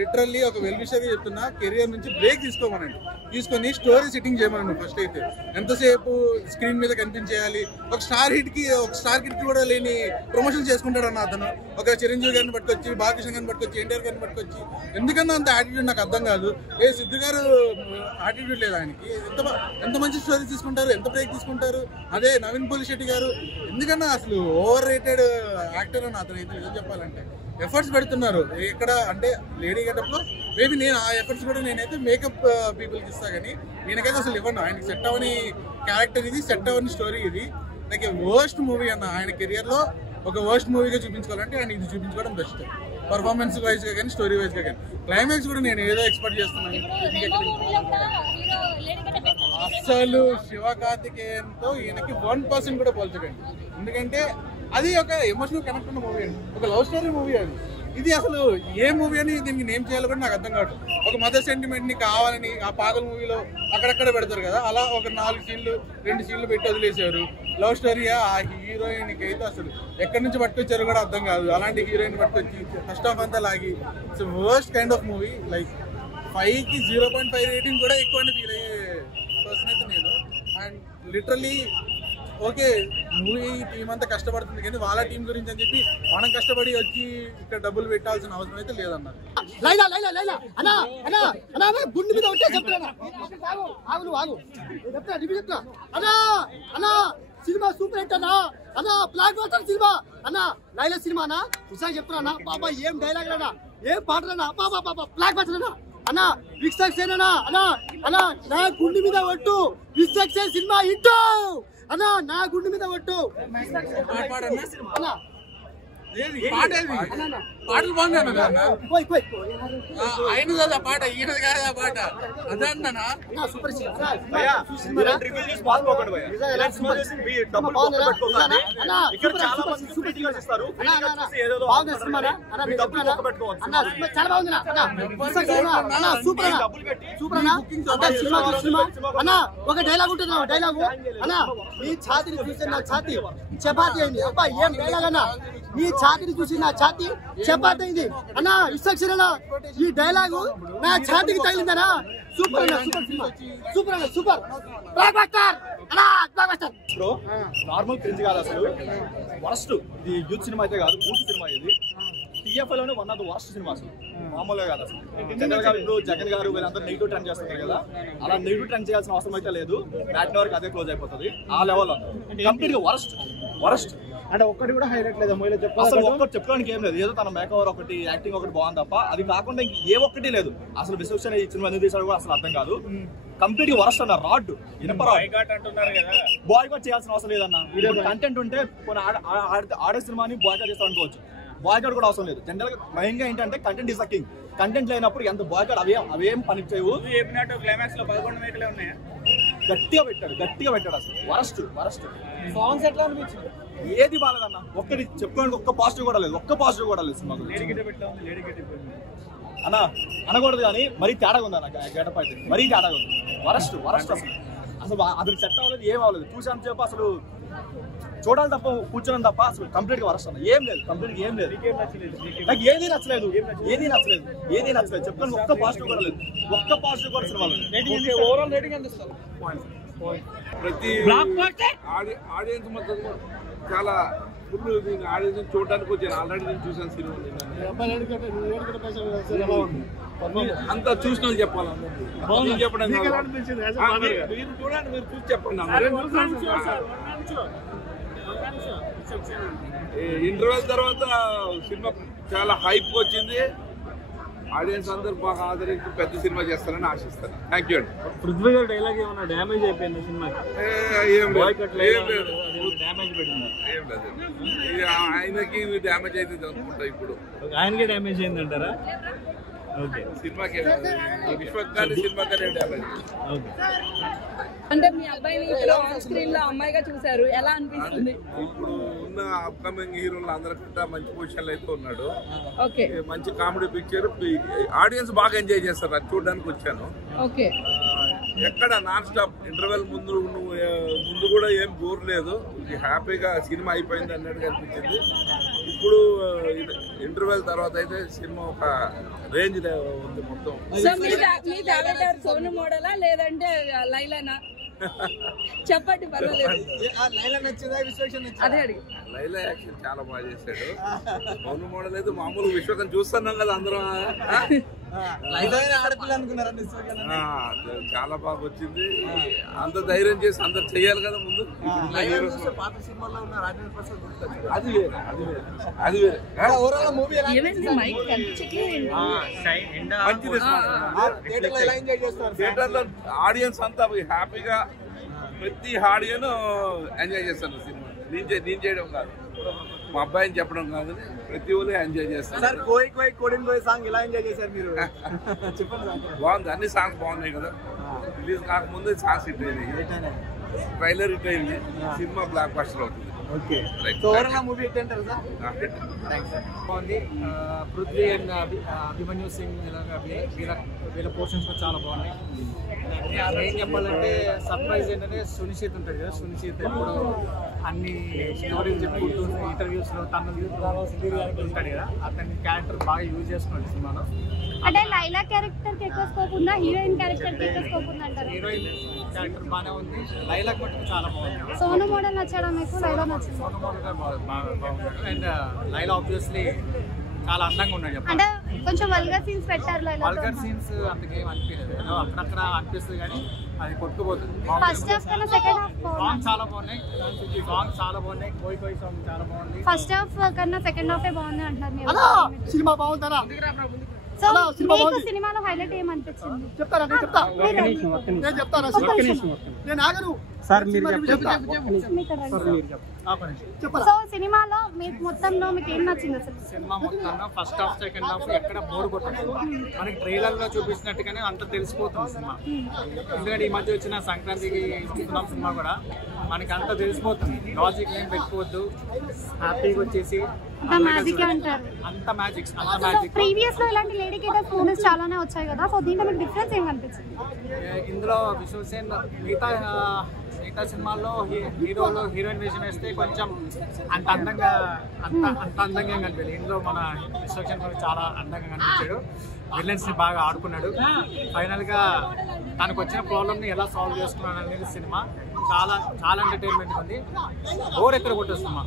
Literally ఒక well wisher చెప్తున్నా, career నుంచి బ్రేక్ తీసుకోమనండి. తీసుకొని స్టోరీ సిట్టింగ్ చేయమనండి. ఫస్ట్ అయితే ఎంతసేపు స్క్రీన్ మీద కనిపించేయాలి. ఒక స్టార్ హిట్ కి కూడా లేని ప్రమోషన్ చేసుకుంటాడు అన్న అతను. ఒక చిరంజీవి గారిని పట్టుకొచ్చి, బాలకృష్ణ గారిని పట్టుకొచ్చి, ఎన్టీఆర్ గారిని పట్టుకొచ్చి, ఎందుకన్నా అంత యాటిట్యూడ్ నాకు అర్థం కాదు. సిద్ధు గారు యాటిట్యూడ్ లేదు ఆయనకి. ఎంత మంచి స్టోరీ తీసుకుంటారు, ఎంత బ్రేక్ తీసుకుంటారు. అదే నవీన్ పోలిశెట్టి గారు ఎందుకన్నా అసలు ఓవర్ రేటెడ్ యాక్టర్ అని అతను అయితే నిజం చెప్పాలంటే ఎఫర్ట్స్ పెడుతున్నారు. ఇక్కడ అంటే లేడీ గెటప్ లో మేబీ నేను ఆ ఎఫర్ట్స్ కూడా నేనైతే మేకప్ పీపుల్కి ఇస్తా, కానీ నేనకైతే అసలు ఇవ్వను. ఆయనకి సెట్ అవ్వని క్యారెక్టర్ ఇది, సెట్ అవ్వని స్టోరీ ఇది. లైక్ వర్స్ట్ మూవీ అన్న. ఆయన కెరియర్ లో ఒక వర్స్ట్ మూవీగా చూపించుకోవాలంటే ఆయన ఇది చూపించుకోవడం బెస్ట్. పర్ఫార్మెన్స్ వైజ్ గా కానీ, స్టోరీ వైజ్ గా కానీ. క్లైమాక్స్ కూడా నేను ఏదో ఎక్స్పెక్ట్ చేస్తున్నాను. అసలు శివకార్తికేయన్తో ఈయనకి 1% కూడా పోల్చకండి. ఎందుకంటే అది ఒక ఎమోషనల్ కనెక్ట్ ఉన్న మూవీ అండి, ఒక లవ్ స్టోరీ మూవీ అది. ఇది అసలు ఏ మూవీ అని దీనికి నేమ్ చేయాలో కూడా నాకు అర్థం కావట్లేదు. ఒక మదర్ సెంటిమెంట్ ని కావాలని ఆ పాగల్ మూవీలో అక్కడక్కడ పెడతారు కదా, అలా ఒక 4 సీన్లు 2 సీన్లు పెట్టి వదిలేశారు. లవ్ స్టోరీ ఆ హీరోయిన్కి అయితే అసలు ఎక్కడి నుంచి పట్టుకొచ్చారు కూడా అర్థం కాదు. అలాంటి హీరోయిన్ పట్టుకొచ్చి ఫస్ట్ హాఫ్ అంతా లాగి it's worst kind of movie. Like 5కి 0.5 రేటింగ్ కూడా ఎక్కువ అని ఫీల్ అయ్యే పర్సన్ అయితే నేను. And literally okay, movie team అంతా కష్టపడుతుంది, కానీ వాళ్ళ టీం గురించి అని చెప్పి మనం కష్టపడి వచ్చి ఇక్కడ డబ్బులు పెట్టాల్సిన అవసరం అయితే లేదన్నారు. గుండె మీద ఉంటే చెప్తాను. సినిమా సూపర్ హిట్ అన్నా అన్నా, బ్లాక్ బస్టర్ సినిమా అన్నా. లైలా సినిమా అన్నా, ఉత్సాహం చెప్తున్నా బాబా. ఏం డైలాగ్ అన్నా, ఏం పాటలన్నా, బాబా బాబా బ్లాక్ బస్టర్ అన్నా అన్నా. బిగ్ సక్సెస్ అన్నా అన్నా అన్నా, నా గుండె మీద ఒట్టు బిగ్ సక్సెస్ సినిమా హిట్ అన్నా, నా గుండె మీద ఒట్టు అన్నా. పాటలు బాగున్నాయి ఆయన కదా పాట, ఈయనది కాదు ఆ పాట. అదే అన్నా సూపర్ అన్నా. ఒక డైలాగ్ ఉంటుంది డైలాగు అన్నా, నీ ఛాతిని చూసి నా ఛాతి చపాతి అయింది. అబ్బా ఏం డైలాగ్ అన్నా, నీ ఛాతిని చూసి నా ఛాతి చపాతి అయింది అన్నా. ఇన్స్ట్రక్షన్ అన్నా, ఈ డైలాగు నా ఛాతికి తగిలిందనా. సూపర్ అన్నా, సూపర్ సినిమా, సూపర్ అన్నా, సూపర్ బ్లాక్ బస్టర్ అన్నా, block buster bro. Normal cringe కాదు అసలు, వరస్ట్. ఇది యూత్ సినిమా అయితే కాదు, బూత్ సినిమా ఇది. టీఎఫ్ఐ లోనే one of the worst cinema అసలు, మామూలుగా కాదు అసలు. జనరల్ గా ఇప్పుడు జగన్ గారు వీళ్ళందరూ నెగిటివ్ ట్రెండ్ చేస్తున్నారు కదా, అలా నెగిటివ్ ట్రెండ్ చేయాల్సిన అవసరం అయితే లేదు. మ్యాట్ని వరకు అదే క్లోజ్ అయిపోతుంది. ఆ లెవెల్లో కంప్లీట్ గా వరస్ట్ వరస్ట్ అంటే ఒక్కటి కూడా హైలైట్ లేదు మూవీలో. అసలు ఒక్కటి చెప్పుకోవడానికి ఏం లేదు. ఏదో తన మేకవర్ ఒకటి, యాక్టింగ్ ఒకటి బాగుంది తప్ప అది కాకుండా ఇంక ఏ ఒక్కటి లేదు. అసలు డిస్క్రిప్షన్ ఈ సినిమా ఎందుకు తీసాడు కూడా అసలు అర్థం కాదు. కంప్లీట్ గా వరస్ట్ అన్న. రాడ్ బాయ్కాట్ చేయాల్సిన అవసరం లేదన్న. కంటెంట్ ఉంటే ఆడే సినిమాని బాయ్కాట్ చేస్తా అనుకోవచ్చు. బాయ్కాట్ కూడా అవసరం లేదు. జనరల్ గా మెయిన్ గా ఏంటంటే content is the king. Content లేనప్పుడు ఎంత బాయ్కాట్ అవేం పని చేయవు. క్లైమాక్స్ లో 11 మేకలే ఉన్నాయా? గట్టిగా పెట్టాడు అసలు. Worst worst. సాంగ్స్ ఎట్లా అనిపించింది? ఏది బాలేదన్న. ఒక్కటి చెప్పుకోవడానికి ఒక్క పాజిటివ్ కూడా లేదు సినిమా అన్న. అనకూడదు కానీ మరీ తేడాగా ఉంది అన్న. గెటప్ అయితే మరీ తేడాగా ఉంది. వరస్ట్ అసలు అతనికి సెట్ అవ్వలేదు, ఏం అవ్వలేదు. చూసాను చెప్పు అసలు చూడాలి తప్ప కూర్చోడం తప్ప అసలు కంప్లీట్ గా వరస్ట్ అన్న. ఏం లేదు, కంప్లీట్ గా ఏం లేదు. నాకు ఏది నచ్చలేదు. చెప్పుకోవడానికి ఒక్క పాజిటివ్ కూడా లేదు. ఒక్క పాజిటివ్ కూడా సినిమాలో. ఓవరాల్ రేటింగ్ ఎంత ఇస్తారు? ప్రతి ఆడియన్స్ మొత్తం చాలా ఫుల్ ఆడియన్స్ చూడడానికి వచ్చాను. ఆల్రెడీ నేను చూసాను సినిమా. అంతా చూసిన వాళ్ళు చెప్పాలి. చెప్పడం మీరు చూడండి, మీరు చూసి చెప్పండి. ఇంటర్వెల్ తర్వాత సినిమా చాలా హైప్ వచ్చింది. ఆడియన్స్ అందరూ బాగా ఆదరించి పెద్ద సినిమా చేస్తారని ఆశిస్తాను. థ్యాంక్ యూ అండి. పృథ్వీ గారి డైలాగ్ ఏమన్నా డ్యామేజ్ అయిపోయింది సినిమాకి? ఆయనకి డ్యామేజ్ అవుతుంది అనుకుంటా. ఇప్పుడు ఆయనకే డ్యామేజ్ అయిందంటారా? సినిమాకి విశ్వక్ సినిమాకి డ్యామేజ్. అంటే మీ అబ్బాయిని ఇప్పుడు ఆన్ స్క్రీన్ లో అమ్మాయిగా చూసారు, ఎలా అనిపిస్తుంది? ఇప్పుడు ఉన్న అప్కమింగ్ హీరోలు అందరికంటే మంచి పొజిషన్ అయితే ఉన్నాడు. ఓకే, మంచి కామెడీ పిక్చర్. ఆడియన్స్ బాగా ఎంజాయ్ చేస్తారు. అది చూడడానికి వచ్చాను. ఓకే, ఎక్కడ నాన్ స్టాప్ ఇంటర్వెల్ ముందు కూడా ఏం బోర్ లేదు. హ్యాపీగా సినిమా అయిపోయింది అన్నట్టుగా అనిపించింది. ఇప్పుడు ఇంటర్వెల్ తర్వాత అయితే సినిమా ఒక రేంజ్ ఉంది మొత్తం. సో మీ ఫేవరెట్ సోను మోడలా లేదంటే లైలానా? చెప్పండి పర్వాలేదు. అదే అడిగి లైలా యాక్షన్ చాలా బాగా చేశాడు. సోను మోడల్ అయితే మామూలు విశ్వకం చూస్తున్నాం కదా అందరం. చాలా బాగా వచ్చింది. అంత ధైర్యం చేసి అందరు చెయ్యాలి కదా ముందు. అది వేరే అది వేరే థియేటర్ లో ఆడియన్స్ అంతా హ్యాపీగా ప్రతి ఆడియన్ ఎంజాయ్ చేస్తాను సినిమా. నేను చేయడం కాదు, మా అబ్బాయిని చెప్పడం కాదు, ప్రతి ఒళ్ళు ఎంజాయ్ చేస్తారు. బాగుంది, అన్ని సాంగ్స్ బాగున్నాయి కదా. రిలీజ్ కాకముందే సాంగ్స్ హిట్ అయినాయి, ట్రైలర్ హిట్ అయింది, సినిమా బ్లాక్ బస్టర్ అవుతుంది. పృథ్వీ అండ్ అభిమన్యు సింగ్ వీళ్ళ పోర్షన్స్ చాలా బాగున్నాయి. ఏం చెప్పాలంటే సర్ప్రైజ్ ఏంటంటే సునిశ్చిత్ ఉంటుంది కదా, సునిశ్చిత్ ఎప్పుడు అన్ని స్టోరీలు చెప్పుకుంటూ ఇంటర్వ్యూస్ లో తన ఉంటాడు కదా, అతని క్యారెక్టర్ బాగా యూజ్ చేసుకున్నాడు సినిమాలో. అంటే లైలా క్యారెక్టర్ కి ఎక్కువ స్కోప్ ఉందా, హీరోయిన్ క్యారెక్టర్ కి ఎక్కువ స్కోప్ ఉందా అంటారు? హీరోయిన్ క్యారెక్టర్ బాగానే ఉంది, లైలా మటుకు చాలా బాగుంది. సోను మోడల్ నచ్చడా మీకు? లైలా నచ్చింది? సోను మోడల్ బాగున్నాడు అండ్ లైలా ఆబ్వియస్లీ చాలా అందంగా ఉన్నాడు. అంటే కొంచెం వల్గర్ సీన్స్ పెట్టారు లైలా. వల్గర్ సీన్స్ అంతకేం అనిపించలేదు, అక్కడక్కడ అనిపిస్తుంది కానీ అది కొట్టుకుపోతుంది. ఫస్ట్ హాఫ్ కన్నా సెకండ్ హాఫ్ సాంగ్ చాలా బాగున్నాయి, సాంగ్ చాలా బాగున్నాయి, కోయి కోయి సాంగ్ చాలా బాగుంది. ఫస్ట్ హాఫ్ కన్నా సెకండ్ హాఫ్ బాగుంది అంటారు మీరు. సినిమా బాగుంటారా? సో మీకు సినిమాలో హైలైట్ ఏమనిపించింది? చెప్తారా? నేను చెప్తా. నేను చెప్తాను. నేను ఆగను సార్, మీరు సో సినిమాలో మీకు మొత్తంలో మీకు ఏం నచ్చింది అసలు? సినిమా మొత్తంలో ఫస్ట్ హాఫ్ సెకండ్ హాఫ్ ఎక్కడ బోర్ కొట్టదు. మనకి ట్రైలర్ లో చూపించినట్టుగానే అంత తెలిసిపోతుంది సినిమా. ఎందుకంటే ఈ మధ్య వచ్చిన సంక్రాంతికి చూస్తున్నాం సినిమా కూడా మనకి అంత తెలిసిపోతుంది. లాజిక్ ఏం పెట్టుకోవద్దు, హ్యాపీగా వచ్చేసి అంత మ్యాజిక్. ప్రీవియస్ లో ఇలాంటి లేడీ గెటప్ మూవీస్ చాలానే వచ్చాయి కదా, సో దీంట్లో మీకు డిఫరెన్స్ ఏం కనిపించింది? ఇందులో విజువల్స్ మిగతా సినిమాల్లో హీరోలు హీరోయిన్ వేషన్ వేస్తే కొంచెం అంత అందంగా ఏం కనిపించలేదు. ఇందులో మన డిస్ట్రక్షన్ చాలా అందంగా కనిపించాడు, విలన్స్ ని బాగా ఆడుకున్నాడు. ఫైనల్ గా తనకు వచ్చిన ప్రాబ్లమ్ ని ఎలా సాల్వ్ చేసుకున్నాడు అనేది సినిమా చాలా చాలా ఎంటర్టైన్మెంట్ ఉంది. బోర్ ఎక్కడ కొట్టే సినిమా.